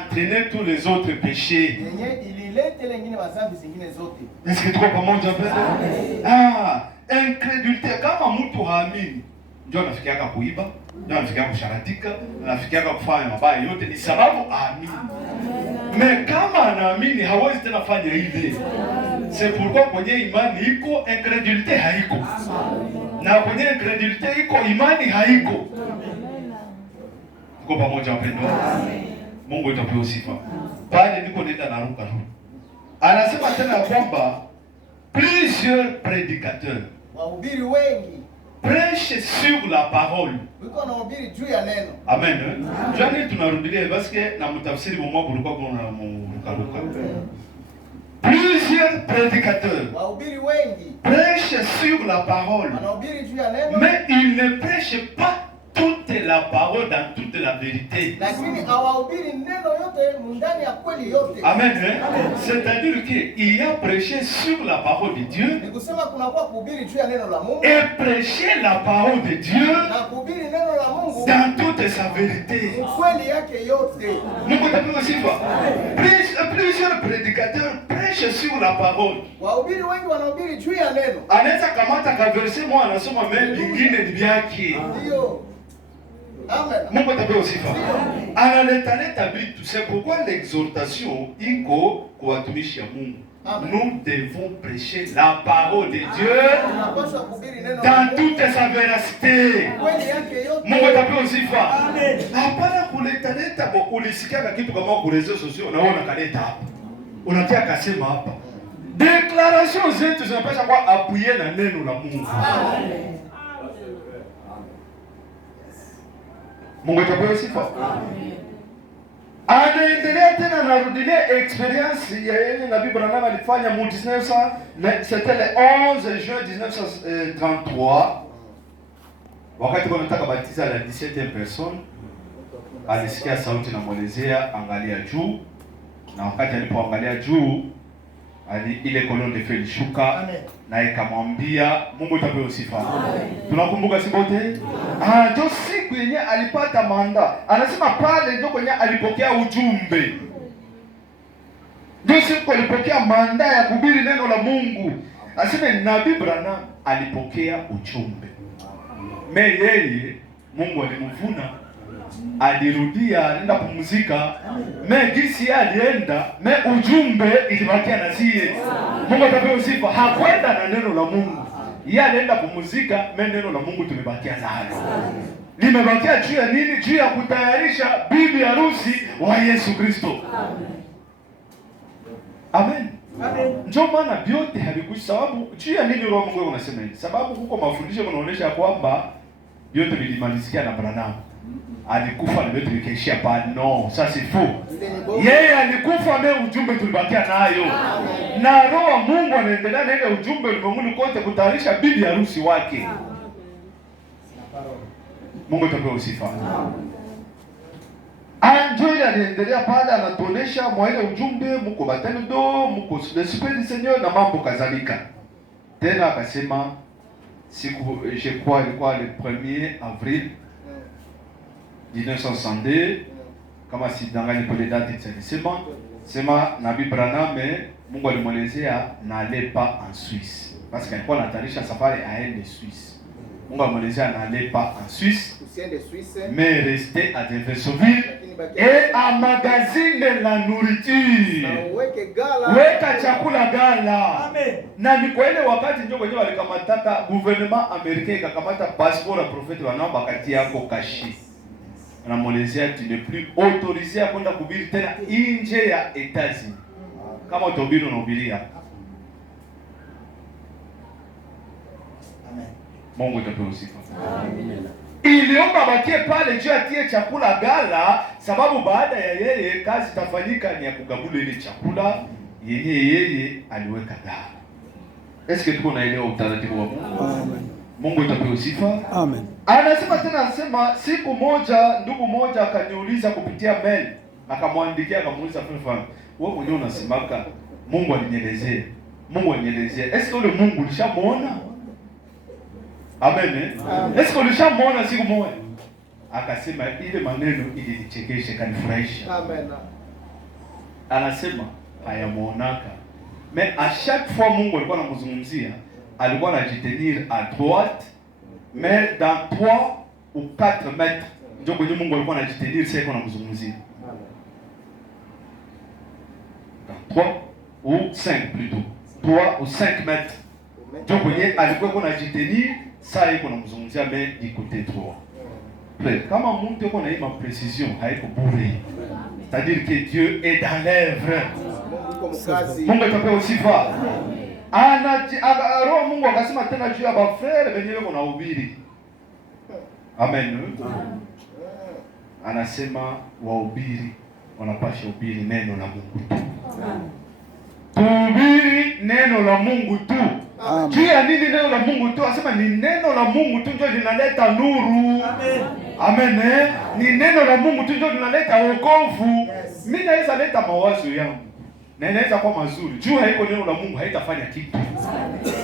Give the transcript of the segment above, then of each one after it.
entraîner tous les autres péchés. Est-ce que tuko pamoja mpendwa? Incrédulité kama mtu haamini ndio anafikiaka kuiba, ndio anafikiaka kusharatika, anafikiaka kufanya mabaya yote ni sababu aamini. Mais kama anaamini hawezi tena fanya hivi. C'est pourquoi kwenye imani iko incrédulité haiko. Na kwenye incrédulité iko imani haiko. Tuko pamoja mpendwa? Mungu atapewa sifa. Pale niko nenda naruka tu. Anasema tena kwamba plusieurs prédicateurs wahubiri wengi prêchent sur la parole. Wiko nahubiri juu ya neno. Amen. Jana tunarudilia baske na mtafsiri mmoja kulikuwa kuna mrukaruka. Plusieurs prédicateurs wahubiri wengi prêchent sur la parole. Wanahubiri juu ya neno. Mais ils ne prêchent pas toute la parole dans toute la vérité. Lakini hawahubiri neno yote ndani ya kweli yote. Amen. C'est-à-dire qu'il a prêché sur la parole de Dieu. Ni kusema kuna kwa kuhubiri juu ya neno la Mungu. Et prêcher la parole de Dieu na kuhubiri neno la Mungu dans toute sa vérité. Kweli yake yote. Mungu tapewa sifa. Plusieurs prédicateurs prêchent sur la parole. Wahubiri wengi wanahubiri juu ya neno. Anaweza kamata ka verset moja anasoma mbele nyingine ni vyake. Ndio. Amen. Mungu atapewa sifa. Analeta vitu. C'est pourquoi l'exhortation iko kwa watumishi ya Mungu. Nous devons prêcher la parole de Dieu dans toute sa véracité. Mungu atapewa sifa. Hapana kuleta ulisikia kitu kama kwa reseaux sociaux unaona kaleta hapa. Unatia kasema hapa. Déclaration zetu zinapaswa kwa appuyer na neno la Mungu. Amen. Mungu atapewa sifa. Amen. Anaendelea tena narudilia experience ya yeye Nabii Branham alifanya mu 1900, c'était le 11 juin 1933. Wakati wanataka batiza la 17e personne, alisikia sauti na mwelezea angalia juu, na wakati alipoangalia juu ile koloni de feu ilishuka na ikamwambia Mungu atapewa sifa. Tunakumbuka siku yote? Ndio siku yenye alipata manda. Anasema pale ndio kwenye alipokea ujumbe. Ndio siku alipokea manda ya kuhubiri neno la Mungu. Aseme Nabii Branham alipokea ujumbe. Yeye Mungu alimvuna. Alirudia, alienda kupumzika. Gisi alienda, ujumbe ilibakia na sie. Mungu atapewa sifa. Hakwenda na neno la Mungu. Yeye alienda kupumzika, neno la Mungu tumebakia nalo. Limebakia juu ya nini? Juu ya kutayarisha bibi harusi wa Yesu Kristo. Amen. Amen. Ndio maana vyote havikuwa sababu juu ya nini roho Mungu unasema hivi? Sababu huko mafundisho yanaonyesha kwamba vyote vilimalizikia na Branham. Alikufa na vyote vikaishia pale. No, sasa si fu. Yeye alikufa na ujumbe tulibakia nayo. Amen. Na roho Mungu anaendelea na ile ujumbe ulimwenguni kote kutayarisha bibi harusi wake. Mungu atapewa sifa. Anjoi anaendelea pale anatuonesha mwa ile ujumbe mko batendo, mko l'esprit du Seigneur na mambo kadhalika. Tena akasema siku je crois ilikuwa le 1er avril 1962 kama sidanganya pale date sema Nabii Branham Mungu alimwelezea n'allait pas en Suisse parce qu'alikuwa anatayarisha safari aende Suisse. Mungu alimwelezea n'allait pas en Suisse mais rester à Jeffersonville et amagasine la nourriture. Weka chakula gala. Amen. Na ni kwa ile wakati ndio wenyewe walikamataka gouvernement américain ikakamata passeport ya prophète wanaomba kati yako kashi. Anamwelezea tu ne plus autorisé à kwenda kuhubiri tena nje ya États-Unis. Kama utahubiri unahubiria. Amen. Mungu atapewa sifa. Amen. Iliomba bakie pale juu atie chakula gala sababu baada ya yeye kazi tafanyika ni ya kugabula ile chakula yenye yeye aliweka gala. Est-ce que tuko naelewa utaratibu wa Mungu? Amen. Mungu atapewa sifa. Amen. Anasema siku moja ndugu moja akaniuliza kupitia mail, akamwandikia akamuuliza fanya wewe mwenyewe unasemaka Mungu alinielezea. Est-ce que ule Mungu ulishamuona? Amen. Est-ce que ulishamuona siku moja? Akasema ile maneno ilinichekesha kanifurahisha. Amen. anasema hayamuonaka. Mais à chaque fois Mungu alikuwa anamzungumzia, alikuwa anajitenir à droite, mais dans 3 ou 4 mètres ndio kwenye Mungu alikuwa anajitenir sasa anamzungumzia. Dans 3 ou 5 plutôt. 3 ou 5 mètres. ndio kwenye alikuwa anajitenir sasa iko anamzungumzia mais du côté droit. Kama mtu yuko na hii précision haiko bure. C'est-à-dire que Dieu est dans l'œuvre. Mungu atapewa sifa. Roho Mungu akasema tena juu ya bafrere wenyewe wanahubiri. Amen. Anasema wahubiri wanapasha hubiri neno la Mungu tu. Tuhubiri neno la Mungu tu. Juu ya nini neno la Mungu tu? Anasema ni neno la Mungu tu ndio linaleta nuru. Amen. Ni neno la Mungu tu ndio linaleta wokovu. Mimi naweza leta mawazo yangu na inaweza kuwa mazuri. Juu haiko neno la Mungu haitafanya kitu.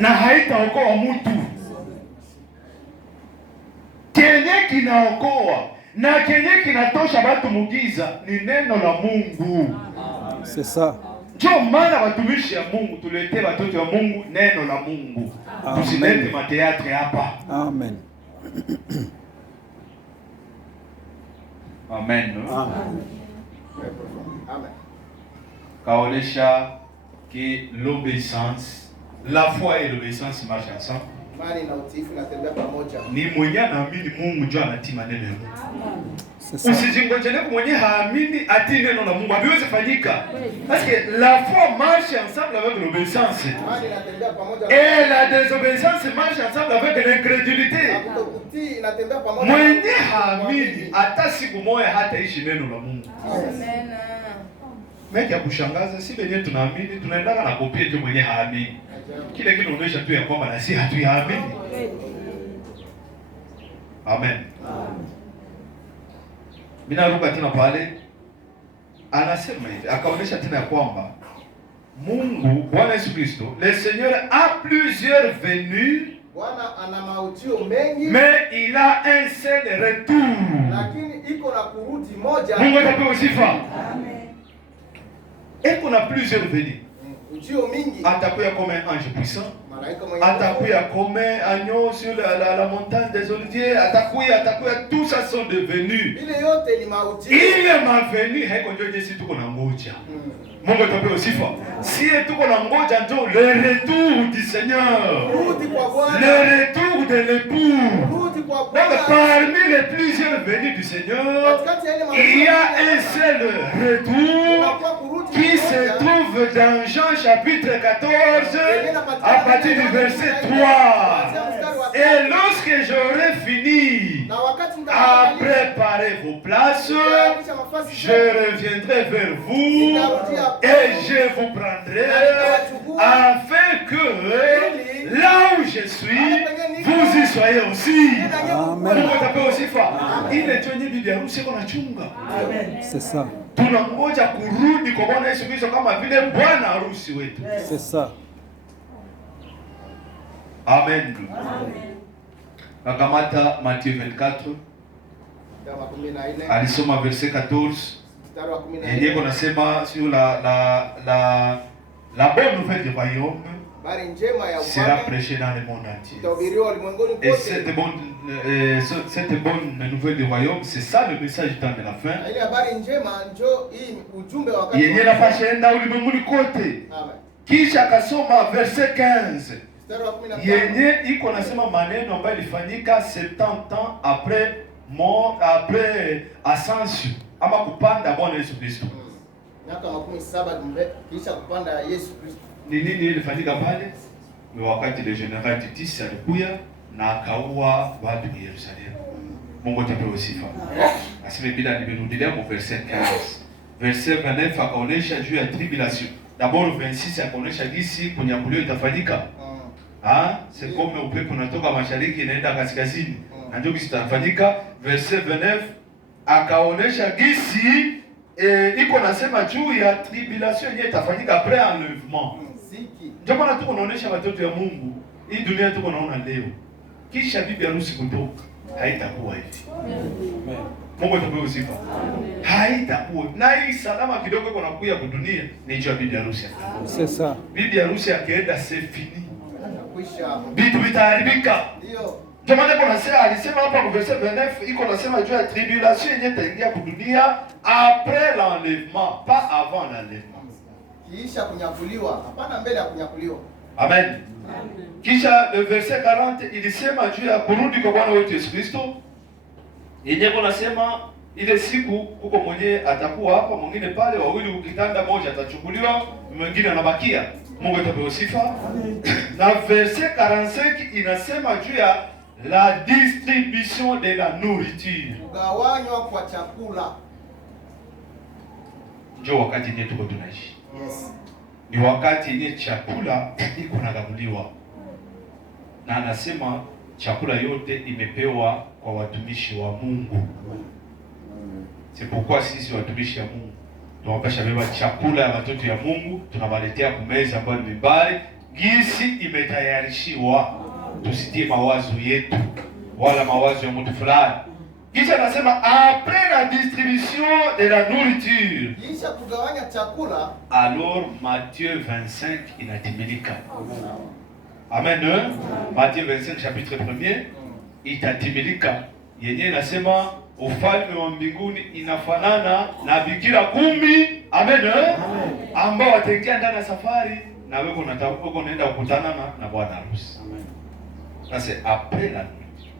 Na haitaokoa mtu. Kenye kinaokoa na kenye kinatosha watu mugiza ni neno la Mungu. C'est ça. Ndio maana watumishi ya Mungu tuletee watoto wa Mungu neno la Mungu. Tusilete mateatre hapa. Amen. Amen. Amen. Amen. Kaonesha que l'obéissance, la foi et l'obéissance marchent ensemble. Imani na utiifu natembea pamoja. Ni mwenye anaamini Mungu ndio anatii maneno ya Mungu. Usijingojelee mwenye haamini ati neno la Mungu haviwezi fanyika. Parce que la foi marche ensemble avec l'obéissance. Imani natembea pamoja. Et la désobéissance marche ensemble avec l'incrédulité. Kutii inatembea pamoja. Mwenye haamini hata siku moja hataishi neno la Mungu. Amen. Meki ya kushangaza si wenyewe tunaamini tunaendana na kopia tu mwenye haamini. Kile kinaonyesha tu ya kwamba na si hatuyaamini. Amen. Minaruka tena pale anasema hivi, akaonyesha tena kwamba Mungu Bwana Yesu Kristo, le Seigneur a plusieurs venues. Bwana ana maujio mengi. Mais il a un seul retour. Lakini iko na kurudi moja. Mungu atapewa sifa. Amen. Eko na plusieurs venues. Ujio mingi. Atakuya comme un ange puissant. Atakuya comme agneau sur la montagne des Oliviers. Atakuya, tout ça sont devenus. Ile yote ni maujio. Ile mavenu haiko ndio jinsi tuko na ngoja. Mungu atapewa sifa. Si tuko na ngoja ndio le retour du Seigneur. Rudi kwa Bwana. Le retour de l'époux. Rudi kwa Bwana. Donc parmi les plusieurs venues du Seigneur, il y a un seul retour qui se trouve dans Jean chapitre 14 à partir du verset 3. Et lorsque j'aurai fini à préparer vos places, je reviendrai vers vous et je vous prendrai afin que là où je suis, vous y soyez aussi. Amen. C'est ça. Tunangoja kurudi kwa Bwana Yesu Kristo kama vile bwana harusi wetu. C'est ça. Amen. Akamata Matthieu 24. Alisoma verset 14. Yenye kunasema sur la bonne nouvelle du royaume sera prêchée dans le monde entier. Et cette bonne nouvelle du royaume, c'est ça le message du temps de la fin. Yenye napasha enda ulimwenguni kote. Kisha akasoma verset 15. Yenye iko nasema maneno ambayo ilifanyika 70 ans après ascension ama kupanda Bwana Yesu Kristo. Miaka 17 kisha kupanda Yesu Kristo. Ni nini ilifanyika pale? Ni wakati le general Titus alikuja na akaua watu wa Yerusalemu. Mungu atapewa sifa. Aseme bila nimerudilia kwa verset 15. Verset 29 akaonesha juu ya tribulation. D'abord 26 akaonesha jinsi kunyakuliwa itafanyika. C'est comme upepo unatoka mashariki inaenda kaskazini. Na ndio kisi itafanyika. Verset 29 akaonesha jinsi iko nasema juu ya tribulation yenye itafanyika après enlèvement. Ndio maana tuko naonesha watoto ya Mungu hii dunia tuko naona leo. Kisha bibi harusi kutoka haitakuwa hivi. Mungu atapewa sifa. Haitakuwa na hii salama kidogo iko nakuya kudunia ni juu ya bibi harusi. C'est ça. Bibi harusi akienda c'est fini. Kwisha. Vitu vitaharibika. Ndio. Ndio maana kuna sema alisema hapa kwa verset 29 iko nasema juu ya tribulation yenye itaingia kudunia après l'enlèvement, pas avant l'enlèvement. Kisha kunyakuliwa, hapana mbele ya kunyakuliwa. Amen. Kisha le verset 40 ilisema juu ya kurudi kwa Bwana wetu Yesu Kristo. Yenye kuna sema ile siku kuko mwenye atakuwa hapa, mwingine pale, wawili ukitanda moja atachukuliwa, mwingine anabakia. Mungu atapewa sifa. Na verset 45 inasema juu ya la distribution de la nourriture. Kugawanywa kwa chakula. Ndio wakati yenyewe tuko tunaishi. Yes. Ni wakati yenyewe chakula iko nagabuliwa. Na anasema chakula yote imepewa kwa watumishi wa Mungu. C'est pourquoi sisi watumishi wa Mungu tunapasha beba chakula ya watoto ya Mungu, tunawaletea kumeza ambayo ni mbali, gisi imetayarishiwa. Tusitie mawazo yetu wala mawazo ya mtu fulani. Kisha anasema après la distribution de la nourriture. Kisha kugawanya chakula. Alors Matthieu 25 inatimilika. Amen. Matthieu 25 chapitre 1er itatimilika. Yenyewe nasema ufalme wa mbinguni inafanana na bikira 10. Amen. Ambao wataingia ndani ya safari na wewe unaenda kukutana na bwana harusi. Sasa après la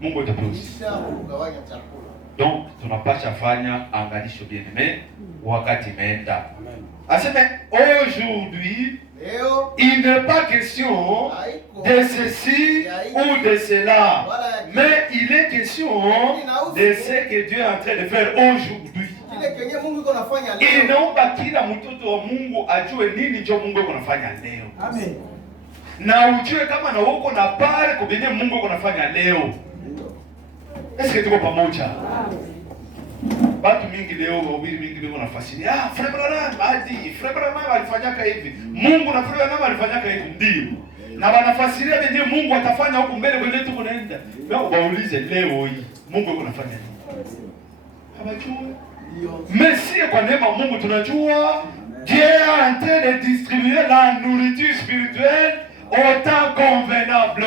Mungu atapewa Kisha kugawanya chakula. Donc tunapasha fanya angalisho bien aimé wakati imeenda. Aseme aujourd'hui Leo il n'est pas question de ceci ou de cela, mais il est question de ce que Dieu est en train de faire aujourd'hui. kile kenye Mungu yuko anafanya leo. Inaomba kila mtoto wa Mungu ajue nini ndio Mungu yuko anafanya leo. Amen. Na ujue kama na uko na pale kubenye Mungu yuko anafanya leo. Est-ce que tuko pamoja? Watu mingi leo wawili mingi wako nafasi. Frère Branham hadi Frère Branham alifanyaka hivi. Mungu na Frère Branham alifanyaka hivi ndio. Na wanafasiria wenyewe Mungu atafanya huko mbele kwenye tuko naenda. Leo waulize leo hii Mungu yuko anafanya nini? Habajua? Merci kwa neema Mungu tunajua Dieu est en train de distribuer la nourriture spirituelle au temps convenable.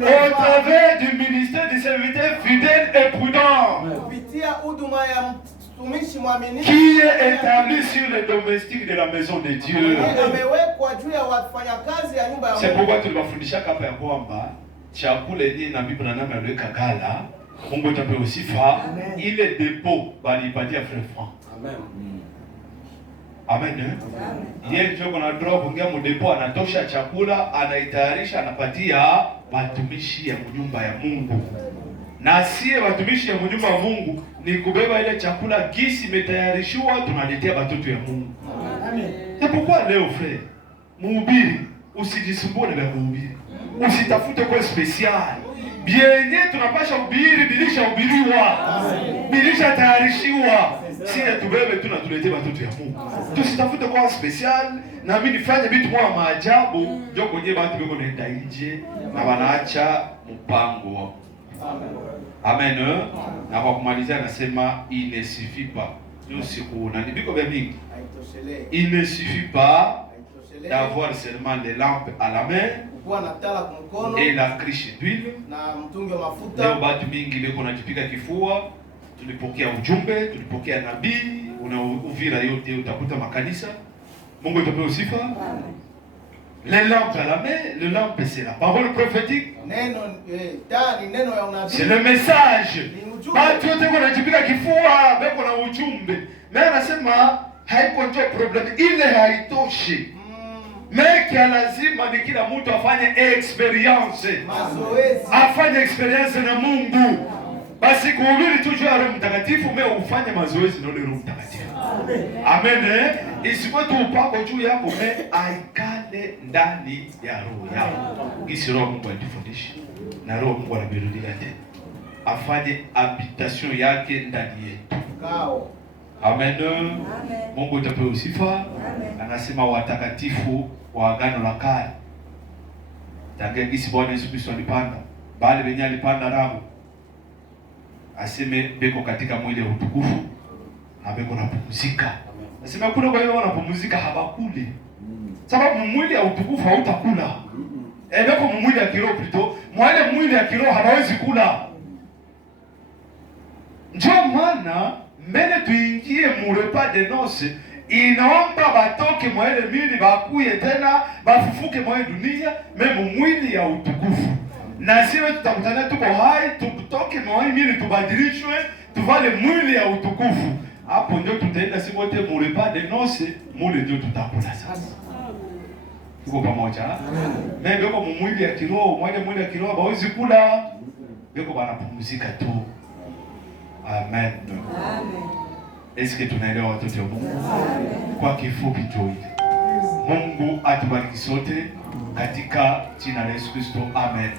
Au travers du ministère des serviteurs fidèles et prudents qui est établi sur les domestiques de la maison de Dieu. C'est pourquoi tulibafundisha hapa ya kwamba chakula yenyewe na Biblia na aliweka gala, Mungu atapewa sifa, ile depot balipatia frère Franc. Amen. Amen. Yeye ndio kuna drop kuingia mdepo, anatosha chakula, anaitayarisha, anapatia watumishi ya nyumba ya Mungu. Na sie watumishi ya nyumba ya Mungu ni kubeba ile chakula gisi imetayarishiwa, tunaletea watoto ya Mungu. Amen. Pourquoi leo frère, mhubiri usijisumbue na mhubiri. Usitafute kwa special. Bienye tunapasha ubiri bilisha ubiriwa. Bilisha tayarishiwa. Si tubebe tu na tuletea watoto ya Mungu. Tusitafute kwa special na mimi nifanye vitu kwa maajabu ndio kwenye watu wako naenda nje na wanaacha mpango. Amen. Na kwa kumalizia anasema il ne suffit pas. Nous siku na nibiko bia mingi. Il ne suffit pas d'avoir seulement des lampes à la main et la cruche d'huile. Leo batu mingi beko najipika kifua. Tulipokea ujumbe, tulipokea nabii, Uvira yote utakuta makanisa. Mungu atapewa sifa. Les lampes à la main, le lampe c'est la parole prophétique. C'est le message. Batu yote wanajipika kifua, beko na ujumbe. Na anasema haiko ndio problem, ile haitoshi. Meki lazima ni kila mtu afanye experience. Afanye experience na Mungu. Basi kuhubiri tu juu ya Roho Mtakatifu, mimi ufanye mazoezi na Roho Mtakatifu. Amen. Isikuwe tu upako juu yako, mimi aikale ndani ya roho yako. Gisi Roho Mungu atufundishe. Na Roho Mungu anabirudia tena. Afanye habitation yake ndani yetu. Amen. Mungu utapewa sifa. Anasema watakatifu wa Agano la Kale. Tangia gisi Bwana Yesu Kristo alipanda, bali wenye alipanda rabu. aseme beko katika mwili ya utukufu na beko napumzika. Aseme kuna kwa hiyo wanapumzika habakuli. Sababu mwili ya utukufu hautakula. Beko mwili ya kiroho plutôt, mwale mwili ya kiroho hawezi kula. Ndio maana mbele tuingie mu repas de noces, inaomba batoke mwele mili bakuye tena bafufuke mwa dunia meme mwili ya utukufu. Na siwe tutakutana tuko hai, tutoke mwa mili tubadilishwe, tuvale mwili ya utukufu. Hapo ndio tutaenda si wote mu repas de noces, mule ndio tutakula sasa. Tuko pamoja? Mimi beko mwili ya kiroho, mwili ya kiroho hawezi kula. Beko banapumzika tu. Amen. Est-ce que tunaelewa watoto wa Mungu? Kwa kifupi tu. Mungu atubariki sote katika jina la Yesu Kristo. Amen.